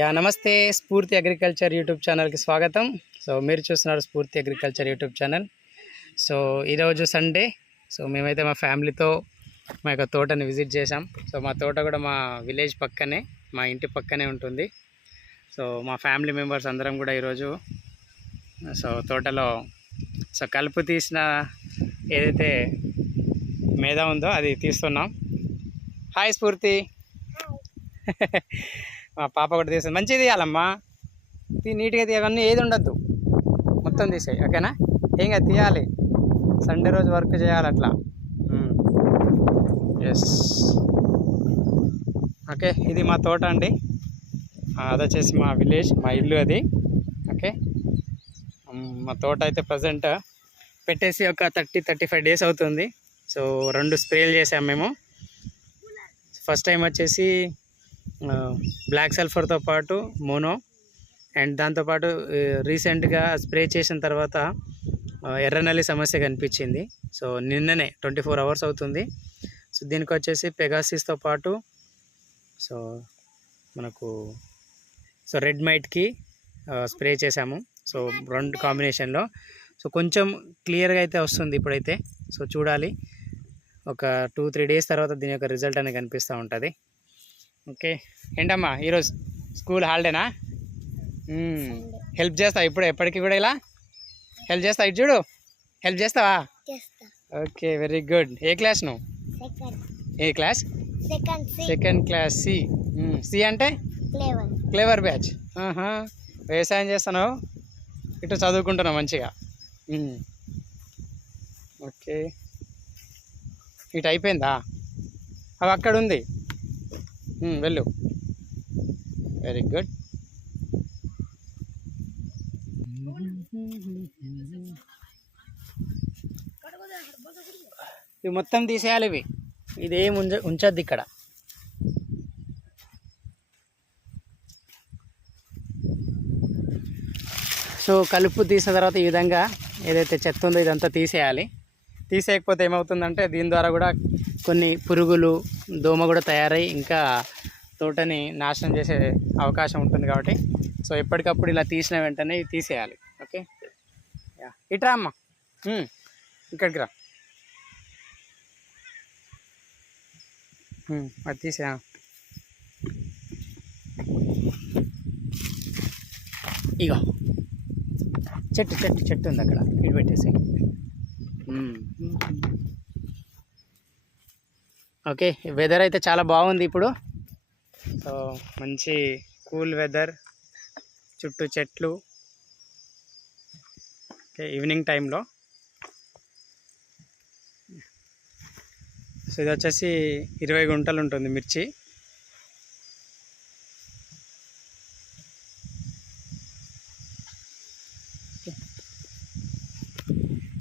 నమస్తే స్ఫూర్తి agriculture YouTube ఛానల్కి స్వాగతం. సో మీరు చూస్తున్నారు స్ఫూర్తి అగ్రికల్చర్ యూట్యూబ్ ఛానల్. సో ఈరోజు సండే. సో మేమైతే మా ఫ్యామిలీతో మా యొక్క తోటని విజిట్ చేసాం. సో మా తోట కూడా మా విలేజ్ పక్కనే, మా ఇంటి పక్కనే ఉంటుంది. సో మా ఫ్యామిలీ మెంబర్స్ అందరం కూడా ఈరోజు తోటలో కలుపు తీసిన ఏదైతే మేద ఉందో అది తీస్తున్నాం. హాయ్ స్ఫూర్తి. మా పాప కూడా తీస్తుంది. మంచిగా తీయాలమ్మా, నీట్గా తీయవన్నీ ఏది ఉండద్దు, మొత్తం తీసేయి, ఓకేనా? ఏంగా తీయాలి, సండే రోజు వర్క్ చేయాలి అట్లా. Yes, okay. ఇది మా తోట అండి, అది వచ్చేసి మా విలేజ్, మా ఇల్లు అది. ఓకే, మా తోట అయితే ప్రజెంట్ పెట్టేసి ఒక 30-35 డేస్ అవుతుంది. సో 2 స్ప్రేలు చేసాము మేము. ఫస్ట్ టైం వచ్చేసి బ్లాక్ సల్ఫర్తో పాటు మోనో, అండ్ దాంతోపాటు రీసెంట్గా స్ప్రే చేసిన తర్వాత ఎర్రనల్లి సమస్య కనిపించింది. సో నిన్ననే 24 అవర్స్ అవుతుంది. సో దీనికి వచ్చేసి పెగాసిస్తో పాటు మనకు రెడ్ మైట్కి స్ప్రే చేసాము. సో 2 కాంబినేషన్లో. సో కొంచెం క్లియర్గా అయితే వస్తుంది ఇప్పుడైతే. సో చూడాలి, ఒక 2-3 డేస్ తర్వాత దీని యొక్క రిజల్ట్ అనేది కనిపిస్తూ ఉంటుంది. ఓకే, ఏంటమ్మా ఈరోజు స్కూల్ హాలిడేనా? హెల్ప్ చేస్తావా ఇప్పుడు ఎప్పటికీ కూడా? ఇలా హెల్ప్ చేస్తావా? ఇటు చూడు, హెల్ప్ చేస్తావా? Okay, very good. ఏ క్లాస్ నువ్వు? ఏ క్లాస్? Second class. సి అంటే క్లేవర్ బ్యాచ్. వ్యవసాయం చేస్తున్నావు, ఇటు చదువుకుంటున్నావు మంచిగా. ఓకే, ఇటు అయిపోయిందా? అవి అక్కడ ఉంది, వెళ్ళు. Very good. ఇవి మొత్తం తీసేయాలి, ఇదేం ఉంచద్దు ఇక్కడ. సో కలుపు తీసిన తర్వాత ఈ విధంగా ఏదైతే చెత్త ఉందో ఇదంతా తీసేయాలి. తీసేయకపోతే ఏమవుతుందంటే దీని ద్వారా కూడా కొన్ని పురుగులు, దోమ కూడా తయారై ఇంకా తోటని నాశనం చేసే అవకాశం ఉంటుంది. కాబట్టి సో ఎప్పటికప్పుడు ఇలా తీసిన వెంటనే తీసేయాలి. ఓకే, ఇట్రా అమ్మ, ఇక్కడికి రా, అది తీసే. ఇగో చెట్టు ఉంది అక్కడ, ఇటు పెట్టేసి. ఓకే, వెదర్ అయితే చాలా బాగుంది ఇప్పుడు. సో మంచి కూల్ వెదర్, చుట్టూ చెట్లు. ఓకే, ఈవినింగ్ టైంలో. సో ఇది వచ్చేసి 20 గుంటలు ఉంటుంది మిర్చి.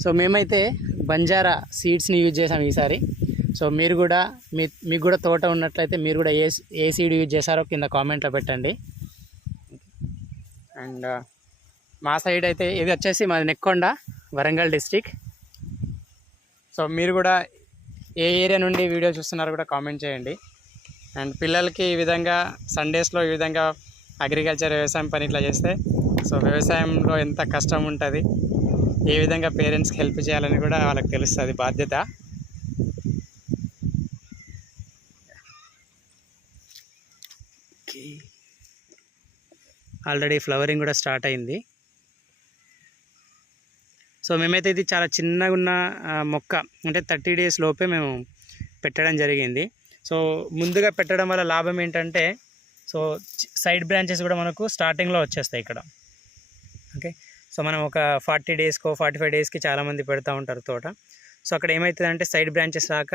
సో మేమైతే బంజారా సీడ్స్ని యూజ్ చేసాం ఈసారి. సో మీరు కూడా మీకు కూడా తోట ఉన్నట్లయితే మీరు కూడా ఏ సీడ్ యూజ్ చేశారో కింద కామెంట్లో పెట్టండి. అండ్ మా సైడ్ అయితే ఇది వచ్చేసి మాది నెక్కొండ, వరంగల్ డిస్టిక్. సో మీరు కూడా ఏ ఏరియా నుండి వీడియో చూస్తున్నారో కూడా కామెంట్ చేయండి. అండ్ పిల్లలకి ఈ విధంగా సండేస్లో ఈ విధంగా అగ్రికల్చర్ వ్యవసాయం పని ఇట్లా చేస్తే సో వ్యవసాయంలో ఎంత కష్టం ఉంటుంది, ఏ విధంగా పేరెంట్స్కి హెల్ప్ చేయాలని కూడా వాళ్ళకి తెలుస్తుంది బాధ్యత. ఆల్రెడీ ఫ్లవరింగ్ కూడా స్టార్ట్ అయింది. సో మేమైతే ఇది చాలా చిన్నగా ఉన్న మొక్క, అంటే 30 డేస్ లోపే మేము పెట్టడం జరిగింది. సో ముందుగా పెట్టడం వల్ల లాభం ఏంటంటే సో సైడ్ బ్రాంచెస్ కూడా మనకు స్టార్టింగ్లో వచ్చేస్తాయి ఇక్కడ. ఓకే, సో మనం ఒక 40 డేస్కో 45 డేస్కి చాలామంది పెడతా ఉంటారు తోట. సో అక్కడ ఏమవుతుందంటే సైడ్ బ్రాంచెస్ రాక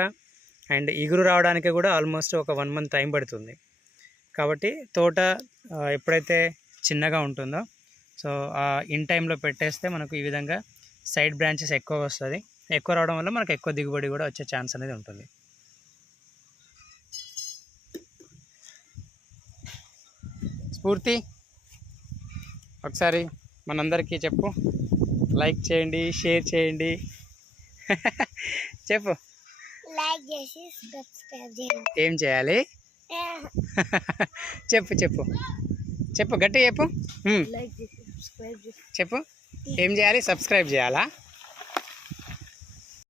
అండ్ ఇగురు రావడానికి కూడా ఆల్మోస్ట్ ఒక 1 మంత్ టైం పడుతుంది. కాబట్టి తోట ఎప్పుడైతే చిన్నగా ఉంటుందో సో ఇన్ టైంలో పెట్టేస్తే మనకు ఈ విధంగా సైడ్ బ్రాంచెస్ ఎక్కువ వస్తుంది. ఎక్కువ రావడం వల్ల మనకు ఎక్కువ దిగుబడి కూడా వచ్చే ఛాన్స్ అనేది ఉంటుంది. స్ఫూర్తి ఒకసారి మనందరికీ చెప్పు, లైక్ చేయండి, షేర్ చేయండి. చెప్పు, లైక్ చేసి సబ్స్క్రైబ్ చేయండి. ఏం చేయాలి? చెప్పు చెప్పు చెప్పు గట్టిగా చెప్పు. లైక్ చేసి సబ్స్క్రైబ్ చేసి చెప్పు ఏం చేయాలి? సబ్స్క్రైబ్ చేయాలా?